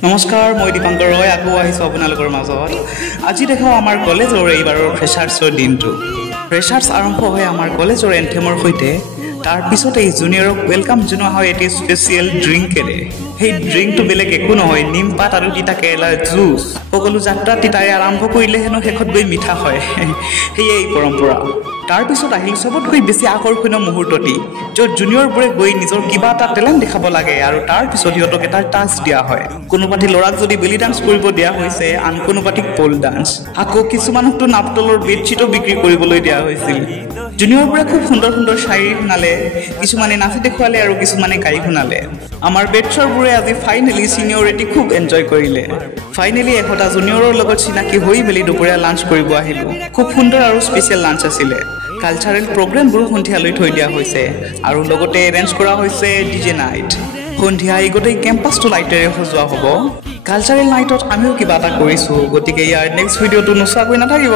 নমস্কাৰ মই দীপাংকৰ ৰয় আকৌ আহিছোঁ আপোনালোকৰ মাজত আজি দেখাও আমাৰ কলেজৰ এইবাৰৰ ফ্ৰেছাৰ্ছৰ দিনটো ফ্ৰেছাৰ্ছ আৰম্ভ হয় আমাৰ কলেজৰ এন্থেমৰ সৈতে তাৰ পিছতে জুনিয়ৰক ওয়েলকাম জনোৱা হয় এটি স্পেচিয়েল ড্ৰিংকেৰে সেই ড্ৰিংকটো বেলেগ একো নহয় নিমপাত আৰু তিতা কেৰেলাৰ জুচ সকলো যাত্ৰা তিতাৰে আৰম্ভ কৰিলে হেনো শেষত গৈ মিঠা হয় সেয়ে পৰম্পৰা তাৰ পিছত আহিল সবতকৈ বেছি আকৰ্ষণীয় মুহূৰ্তটি য'ত জুনিয়ৰবোৰে গৈ নিজৰ কিবা এটা টেলেণ্ট দেখাব লাগে আৰু তাৰ পিছত সিহঁতক এটা টাস্ক দিয়া হয় কোনোবাটি ল'ৰাক যদি বেলি ডান্স কৰিব দিয়া হৈছে আন কোনোবাটিক পল ডান্স আকৌ কিছুমানকতো নাপতলৰ বেডশ্বীটো বিক্ৰী কৰিবলৈ দিয়া হৈছিল জুনিয়ৰবোৰে খুব সুন্দৰ সুন্দৰ শাৰী শুনালে কিছুমানে নাচি দেখুৱালে আৰু কিছুমানে গাই শুনালে আমাৰ বেডশ্বৰবোৰে আজি ফাইনেলি চিনিয়ৰিটি খুব এনজয় কৰিলে ফাইনেলি এখটা জুনিয়ৰৰ লগত চিনাকি হৈ মেলি দুপৰীয়া লাঞ্চ কৰিব আহিলো খুব সুন্দৰ আৰু স্পেচিয়েল লাঞ্চ আছিলে কালচাৰেল প্ৰগ্ৰামবোৰ সন্ধিয়ালৈ থৈ দিয়া হৈছে আৰু লগতে এৰেঞ্জ কৰা হৈছে ডিজে নাইট সন্ধিয়া এই গোটেই কেম্পাছটো লাইটেৰে সজোৱা হ'ব কালচাৰেল নাইটত আমিও কিবা এটা কৰিছোঁ গতিকে ইয়াৰ নেক্সট ভিডিঅ'টো নোচোৱাকৈ নাথাকিব